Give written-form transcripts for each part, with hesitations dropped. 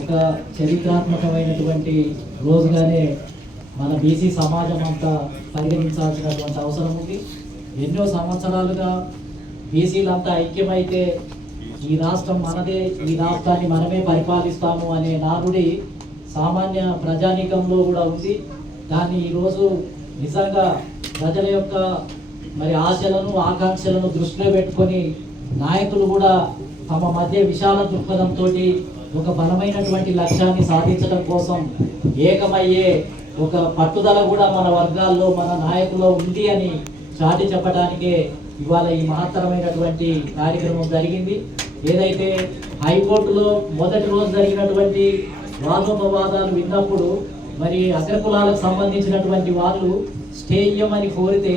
ఒక చరిత్రాత్మకమైనటువంటి రోజుగానే మన బీసీ సమాజం అంతా పరిగణించాల్సినటువంటి అవసరం ఉంది. ఎన్నో సంవత్సరాలుగా బీసీలంతా ఐక్యమైతే ఈ రాష్ట్రం మనదే, ఈ రాష్ట్రాన్ని మనమే పరిపాలిస్తాము అనే నానుడి సామాన్య ప్రజానీకంలో కూడా ఉంది. దాన్ని ఈరోజు నిజంగా ప్రజల యొక్క ఆశలను ఆకాంక్షలను దృష్టిలో పెట్టుకొని నాయకులు కూడా తమ మధ్య విశాల దృక్పథంతో ఒక బలమైనటువంటి లక్ష్యాన్ని సాధించడం కోసం ఏకమయ్యే ఒక పట్టుదల కూడా మన వర్గాల్లో మన నాయకుల్లో ఉంది అని చాటి చెప్పడానికే ఇవాళ ఈ మహత్తరమైనటువంటి కార్యక్రమం జరిగింది. ఏదైతే హైకోర్టులో మొదటి రోజు జరిగినటువంటి వాదోపవాదాలు విన్నప్పుడు అగ్రకులాలకు సంబంధించినటువంటి వాళ్ళు స్టే ఇవ్వమని కోరితే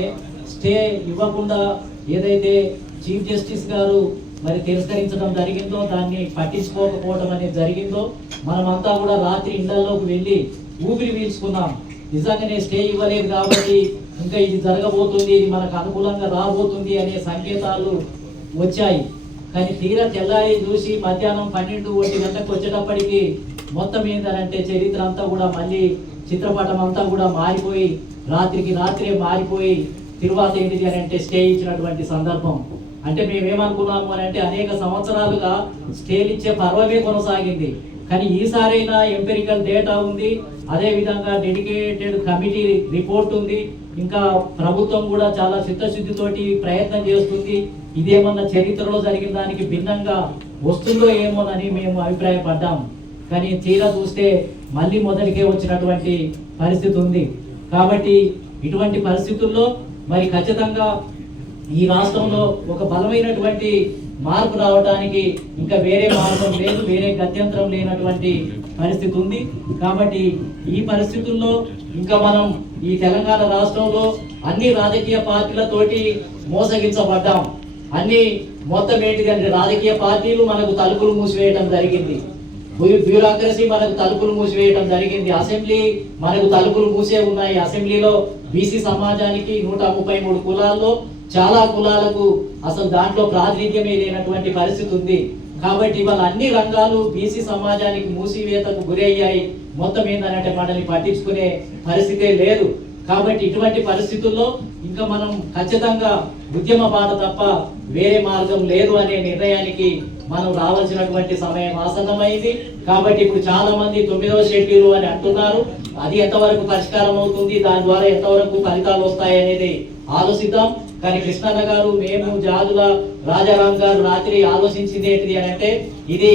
స్టే ఇవ్వకుండా ఏదైతే చీఫ్ జస్టిస్ గారు తిరస్కరించడం జరిగిందో, దాన్ని పట్టించుకోకపోవడం అనేది జరిగిందో, మనమంతా కూడా రాత్రి ఇళ్లలోకి వెళ్ళి ఊపిరి పీల్చుకున్నాం. నిజంగానే స్టే ఇవ్వలేదు కాబట్టి ఇంకా ఇది జరగబోతుంది, ఇది మనకు అనుకూలంగా రాబోతుంది అనే సంకేతాలు వచ్చాయి. కానీ తీరా తెల్లారి చూసి మధ్యాహ్నం 12-1 గంటలకు వచ్చేటప్పటికి మొత్తం ఏంటంటే చరిత్ర అంతా కూడా మళ్ళీ చిత్రపటం అంతా కూడా మారిపోయి రాత్రికి రాత్రే మారిపోయి తిరువాత ఏంటిది అని అంటే స్టే ఇచ్చినటువంటి సందర్భం. అంటే మేమేమనుకున్నాము అని అంటే అనేక సంవత్సరాలుగా స్టేలు ఇచ్చే పర్వమే కొనసాగింది. కానీ ఈసారైనా ఎంపెరికల్ డేటా ఉంది, అదేవిధంగా డెడికేటెడ్ కమిటీ రిపోర్ట్ ఉంది, ఇంకా ప్రభుత్వం కూడా చాలా చిత్తశుద్ధితోటి ప్రయత్నం చేస్తుంది. ఇదేమన్నా చరిత్రలో జరిగిన దానికి భిన్నంగా వస్తుందో ఏమోనని మేము అభిప్రాయపడ్డాం. కానీ తీరా చూస్తే మళ్ళీ మొదటికే వచ్చినటువంటి పరిస్థితి ఉంది. కాబట్టి ఇటువంటి పరిస్థితుల్లో ఖచ్చితంగా ఈ రాష్ట్రంలో ఒక బలమైనటువంటి మార్పు రావడానికి ఇంకా వేరే మార్గం లేదు, వేరే గత్యంతరం లేనటువంటి పరిస్థితి ఉంది. కాబట్టి ఈ పరిస్థితుల్లో ఇంకా మనం ఈ తెలంగాణ రాష్ట్రంలో అన్ని రాజకీయ పార్టీలతోటి మోసగించబడ్డాం. అన్ని మొత్తం ఏంటిదంటే రాజకీయ పార్టీలు మనకు తలుపులు మూసివేయడం జరిగింది, బ్యూరోక్రసీ మనకు తలుపులు మూసివేయడం జరిగింది, అసెంబ్లీ మనకు తలుపులు మూసే ఉన్నాయి. అసెంబ్లీలో బీసీ సమాజానికి 133 కులాల్లో చాలా కులాలకు అసలు దాంట్లో ప్రాతినిధ్యమే లేనటువంటి పరిస్థితి ఉంది. కాబట్టి ఇవాళ అన్ని రంగాలు బీసీ సమాజానికి మూసివేతకు గురయ్యాయి. మొత్తం ఏంటంటే మనల్ని పట్టించుకునే పరిస్థితే లేదు. కాబట్టి ఇటువంటి పరిస్థితుల్లో ఇంకా మనం ఖచ్చితంగా ఉద్యమ బాట తప్ప వేరే మార్గం లేదు అనే నిర్ణయానికి మనం రావాల్సినటువంటి సమయం ఆసన్నమైంది. కాబట్టి ఇప్పుడు చాలా మంది 9వ షెడ్యూల్ అని అంటున్నారు. అది ఎంతవరకు పరిష్కారం అవుతుంది, దాని ద్వారా ఎంతవరకు ఫలితాలు వస్తాయి అనేది ఆలోచిద్దాం. కానీ కృష్ణన్న గారు, మేము జాదుల రాజారాం గారు రాత్రి ఆలోచించింది ఏంటిది అని అంటే ఇది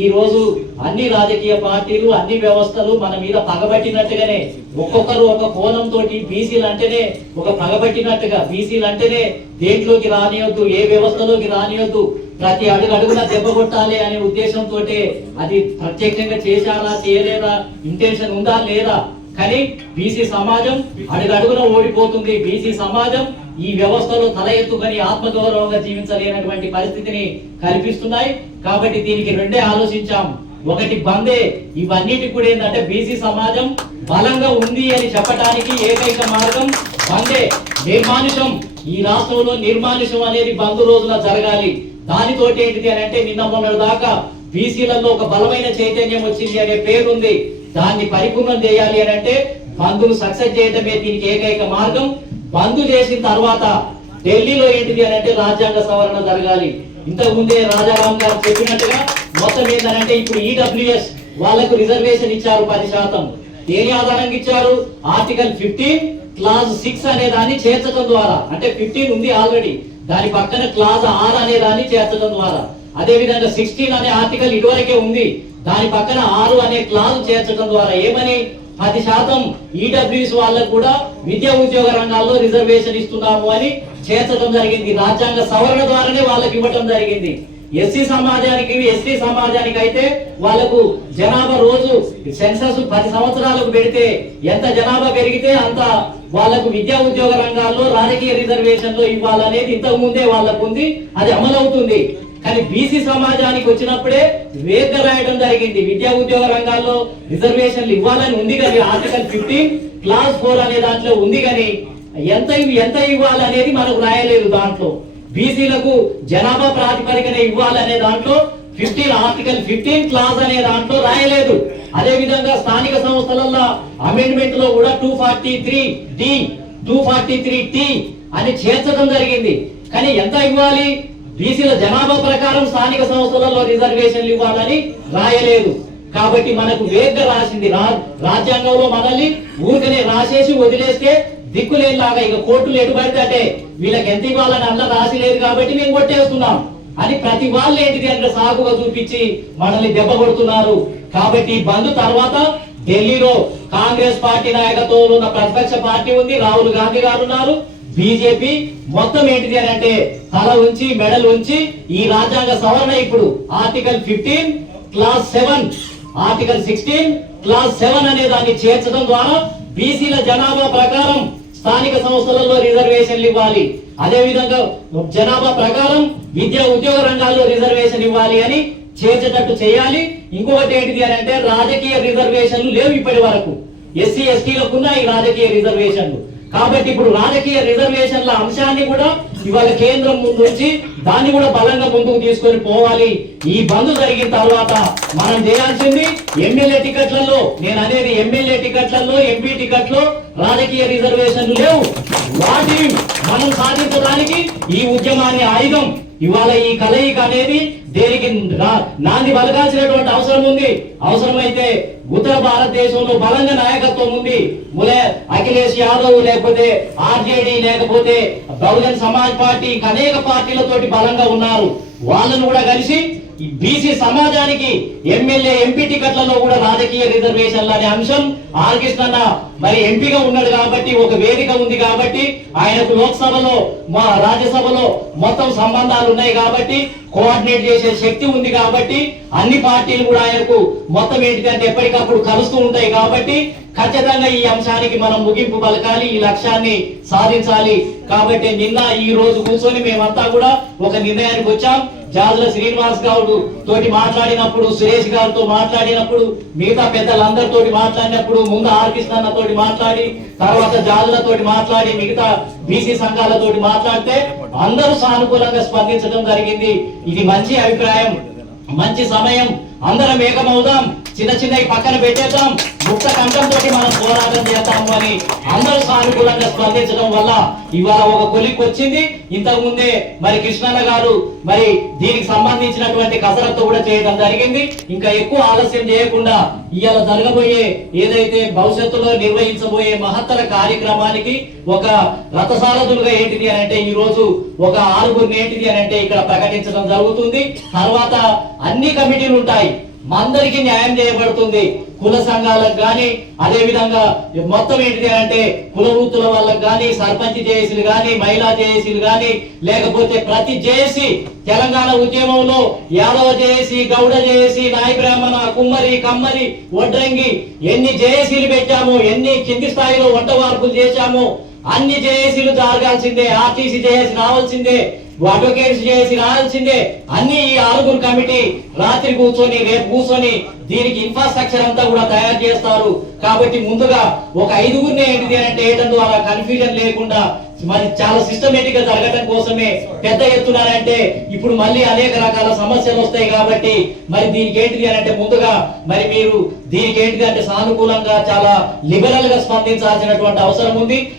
ఈ రోజు అన్ని రాజకీయ పార్టీలు అన్ని వ్యవస్థలు మన మీద పగబట్టినట్టుగానే ఒక్కొక్కరు ఒక కోణంతో బీసీలు అంటేనే ఒక పగబట్టినట్టుగా బీసీలు అంటేనే దేంట్లోకి రానియొద్దు, ఏ వ్యవస్థలోకి రానియొద్దు, ప్రతి అడుగున దెబ్బ కొట్టాలి అనే ఉద్దేశంతో అది ప్రత్యేకంగా చేశారా చేయలేదా, ఇంటెన్షన్ ఉందా లేదా, కానీ బీసీ సమాజం అడుగడుగున ఓడిపోతుంది. బీసీ సమాజం ఈ వ్యవస్థలో తల ఎత్తుకొని ఆత్మగౌరవంగా జీవించలేనటువంటి పరిస్థితిని కల్పిస్తున్నాయి. కాబట్టి దీనికి రెండే ఆలోచించాం. ఒకటి బందే. ఇవన్నిటి కూడా ఏంటంటే బీసీ సమాజం బలంగా ఉంది అని చెప్పడానికి ఏకైక మార్గం బందే. నిర్మానుషం, ఈ రాష్ట్రంలో నిర్మానుషం అనేది బంద్ రోజున జరగాలి. దానితోటి ఏంటిది అని అంటే నిన్న మొన్నటి దాకా బీసీలలో ఒక బలమైన చైతన్యం వచ్చింది అనే పేరు ఉంది. దాన్ని పరిపూర్ణం చేయాలి అని అంటే బంధును సక్సెస్ చేయడమే దీనికి ఏకైక మార్గం. బంధు చేసిన తర్వాత ఢిల్లీలో ఏంటిది అని అంటే రాజ్యాంగ సవరణ జరగాలి. ఇంతకు ముందే రాజారాం గారు చెప్పినట్టుగా మొత్తం ఏంటంటే ఇప్పుడు ఈడబ్ల్యూఎస్ వాళ్ళకు రిజర్వేషన్ ఇచ్చారు 10%. దేని ఆధారంగా ఇచ్చారు? ఆర్టికల్ 15 క్లాజ్ 6 అనే దాన్ని చేర్చడం ద్వారా, అంటే 15 ఉంది ఆల్రెడీ, దాని పక్కన క్లాజ్ 6 అనే దాన్ని చేర్చడం ద్వారా, అదే విధంగా 16 అనే ఆర్టికల్ ఇదివరకే ఉంది, దాని పక్కన 6 అనే క్లాజ్ చేర్చడం ద్వారా ఏమని 10% ఈడబ్ల్యూఎస్ వాళ్ళకు కూడా విద్యా ఉద్యోగ రంగాల్లో రిజర్వేషన్ ఇస్తున్నాము అని చేర్చడం జరిగింది. రాజ్యాంగ సవరణ ద్వారానే వాళ్ళకి ఇవ్వడం జరిగింది. ఎస్సీ సమాజానికి ఎస్టీ సమాజానికి అయితే వాళ్ళకు జనాభా రోజు సెన్సస్ 10 సంవత్సరాలకు పెడితే ఎంత జనాభా పెరిగితే అంత వాళ్ళకు విద్యా ఉద్యోగ రంగాల్లో రాజకీయ రిజర్వేషన్లు ఇవ్వాలనేది ఇంతకు ముందే వాళ్ళకు ఉంది, అది అమలవుతుంది. కానీ బీసీ సమాజానికి వచ్చినప్పుడే వేగ రాయడం జరిగింది. విద్యా ఉద్యోగ రంగాల్లో రిజర్వేషన్లు ఇవ్వాలని ఉంది కానీ ఆర్టికల్ 15 క్లాస్ 4 అనే దాంట్లో ఉంది కానీ ఎంత ఇవ్వాలి అనేది మనకు రాయలేదు. దాంట్లో బీసీలకు జనాభా ప్రాతిపదికన ఇవ్వాలనే దాంట్లో ఆర్టికల్ 15 క్లాస్ అనే దాంట్లో రాయ రాయలేదు. అదే విధంగా స్థానిక సంస్థలలో అమెండ్మెంట్ లో కూడా 243D 243T అని చేర్చడం జరిగింది. కానీ ఎంత ఇవ్వాలి? బీసీల జనాభా ప్రకారం స్థానిక సంస్థలలో రిజర్వేషన్లు ఇవ్వాలని రాయలేదు. కాబట్టి మనకు వేగ్గా రాసింది రాజ్యాంగంలో మనల్ని ఊరికనే రాసేసి వదిలేస్తే దిక్కులేలాగా ఇక కోర్టులు ఎటు పడితే అంటే వీళ్ళకి ఎంత ఇవ్వాలని అన్న రాసి లేదు కాబట్టి మేము కొట్టేస్తున్నాం అని ప్రతి వాళ్ళు ఏంటిది అంటే సాగుగా చూపించి మనల్ని దెబ్బ కొడుతున్నారు. కాబట్టి బంద్ తర్వాత ఢిల్లీలో కాంగ్రెస్ పార్టీ నాయకత్వంలో ఉన్న ప్రతిపక్ష పార్టీ ఉంది, రాహుల్ గాంధీ గారు ఉన్నారు, బీజేపీ మొత్తం ఏంటిది అని అంటే తల ఉంచి మెడల్ ఉంచి ఈ రాజ్యాంగ సవరణ ఇప్పుడు ఆర్టికల్ 15 క్లాస్ 7 ఆర్టికల్ 16 క్లాస్ 7 అనే దాన్ని చేర్చడం ద్వారా బీసీల జనాభా ప్రకారం స్థానిక సంస్థలలో రిజర్వేషన్లు ఇవ్వాలి. అదే విధంగా జనాభా ప్రకారం విద్యా ఉద్యోగ రంగాల్లో రిజర్వేషన్ ఇవ్వాలి అని చేర్చేటట్టు చేయాలి. ఇంకొకటి ఏంటిది అని అంటే రాజకీయ రిజర్వేషన్లు లేవు ఇప్పటి వరకు. ఎస్సీ ఎస్టీలకు ఉన్నాయి రాజకీయ రిజర్వేషన్లు. కాబట్టి ఇప్పుడు రాజకీయ రిజర్వేషన్ల అంశాన్ని కూడా ఇవాళ కేంద్రం ముందు నుంచి దాన్ని కూడా బలంగా ముందుకు తీసుకొని పోవాలి. ఈ బంద్ జరిగిన తర్వాత మనం చేయాల్సింది ఎమ్మెల్యే టికెట్లలో, నేను అనేది ఎమ్మెల్యే టికెట్లలో, ఎంపీ టికెట్లో రాజకీయ రిజర్వేషన్లు లేవు. వాటిని మనం సాధించడానికి ఈ ఉద్యమాన్ని ఆయుధం ఇవాళ ఈ కలయిక అనేది దేనికి నాంది బలగాల్సినటువంటి అవసరం ఉంది. అవసరమైతే ఉత్తర భారతదేశంలో బలంగా నాయకత్వం ఉంది. అఖిలేష్ యాదవ్ లేకపోతే ఆర్జేడీ లేకపోతే బహుజన్ సమాజ్ పార్టీ అనేక పార్టీలతోటి బలంగా ఉన్నారు. వాళ్ళను కూడా కలిసి ఈ బీసీ సమాజానికి ఎమ్మెల్యే ఎంపీ టికెట్లలో కూడా రాజకీయ రిజర్వేషన్లు అనే అంశం ఆర్ కృష్ణన్న మరి ఎంపీగా ఉన్నాడు కాబట్టి ఒక వేదిక ఉంది కాబట్టి ఆయనకు లోక్సభలో మా రాజ్యసభలో మొత్తం సంబంధాలు ఉన్నాయి కాబట్టి కోఆర్డినేట్ చేసే శక్తి ఉంది కాబట్టి అన్ని పార్టీలు కూడా ఆయనకు మొత్తం ఏంటిదంటే ఎప్పటికప్పుడు కలుస్తూ ఉంటాయి కాబట్టి ఖచ్చితంగా ఈ అంశానికి మనం ముగింపు పలకాలి, ఈ లక్ష్యాన్ని సాధించాలి. కాబట్టి నిన్న ఈ రోజు కూర్చొని మేమంతా కూడా ఒక నిర్ణయానికి వచ్చాం. జాజుల శ్రీనివాస్ గౌడ్ తోటి మాట్లాడినప్పుడు, సురేష్ గారితో మాట్లాడినప్పుడు, మిగతా పెద్దలందరితో మాట్లాడినప్పుడు, ముందు ఆర్ కృష్ణన్న తోటి మాట్లాడి తర్వాత జాజులతోటి మాట్లాడి మిగతా బీసీ సంఘాలతోటి మాట్లాడితే అందరూ సానుకూలంగా స్పందించడం జరిగింది. ఇది మంచి అభిప్రాయం, మంచి సమయం, అందరం ఏకమవుదాం, చిన్న చిన్నవి పక్కన పెట్టేద్దాం, ముక్త కంఠంతో మనం పోరాటం చేద్దాము అని అందరూ సానుకూలంగా స్పందించడం వల్ల ఇవాళ ఒక కొలిక్ వచ్చింది. ఇంతకు ముందే మరి కృష్ణన్న గారు మరి దీనికి సంబంధించినటువంటి కసరత్తు కూడా చేయడం జరిగింది. ఇంకా ఎక్కువ ఆలస్యం చేయకుండా ఇవాళ జరగబోయే ఏదైతే భవిష్యత్తులో నిర్వహించబోయే మహత్తర కార్యక్రమానికి ఒక రథసారథులుగా ఏంటిది అని అంటే ఈ రోజు ఒక 6 ఏంటిది అని అంటే ఇక్కడ ప్రకటించడం జరుగుతుంది. తర్వాత అన్ని కమిటీలు ఉంటాయి, అందరికీ న్యాయం చేయబడుతుంది. కుల సంఘాలకు కానీ అదే విధంగా మొత్తం ఏంటిది అంటే కుల వృత్తుల వాళ్ళకు కానీ, సర్పంచ్ జేఏసీలు కానీ, మహిళా జేఏసీలు కానీ, లేకపోతే ప్రతి జేఏసీ తెలంగాణ ఉద్యమంలో యాదవ జేఏసీ, గౌడ జేఏసీ, నాయ బ్రాహ్మణ, కుమ్మరి, కమ్మరి, వడ్రంగి ఎన్ని జేఏసీలు పెట్టామో, ఎన్ని కింది స్థాయిలో వంట వార్పులు చేశామో అన్ని జేఏసీలు జరగాల్సిందే, ఆర్టీసీ జేఏసీ రావాల్సిందే, అడ్వకేట్స్ చేసి రావాల్సిందే. అన్ని ఈ 6 కమిటీ రాత్రి కూర్చొని రేపు కూర్చొని దీనికి ఇన్ఫ్రాస్ట్రక్చర్ అంతా కూడా తయారు చేస్తారు. కాబట్టి ముందుగా ఒక 5 ఏంటిది అంటే వేయడం ద్వారా కన్ఫ్యూజన్ లేకుండా మరి చాలా సిస్టమేటిక్ గా జరగడం కోసమే పెద్ద ఎత్తున్నారంటే ఇప్పుడు మళ్ళీ అనేక రకాల సమస్యలు వస్తాయి. కాబట్టి మరి దీనికి ఏంటిది అంటే ముందుగా మరి మీరు దీనికి ఏంటిది అంటే సానుకూలంగా చాలా లిబరల్ గా స్పందించాల్సినటువంటి అవసరం ఉంది.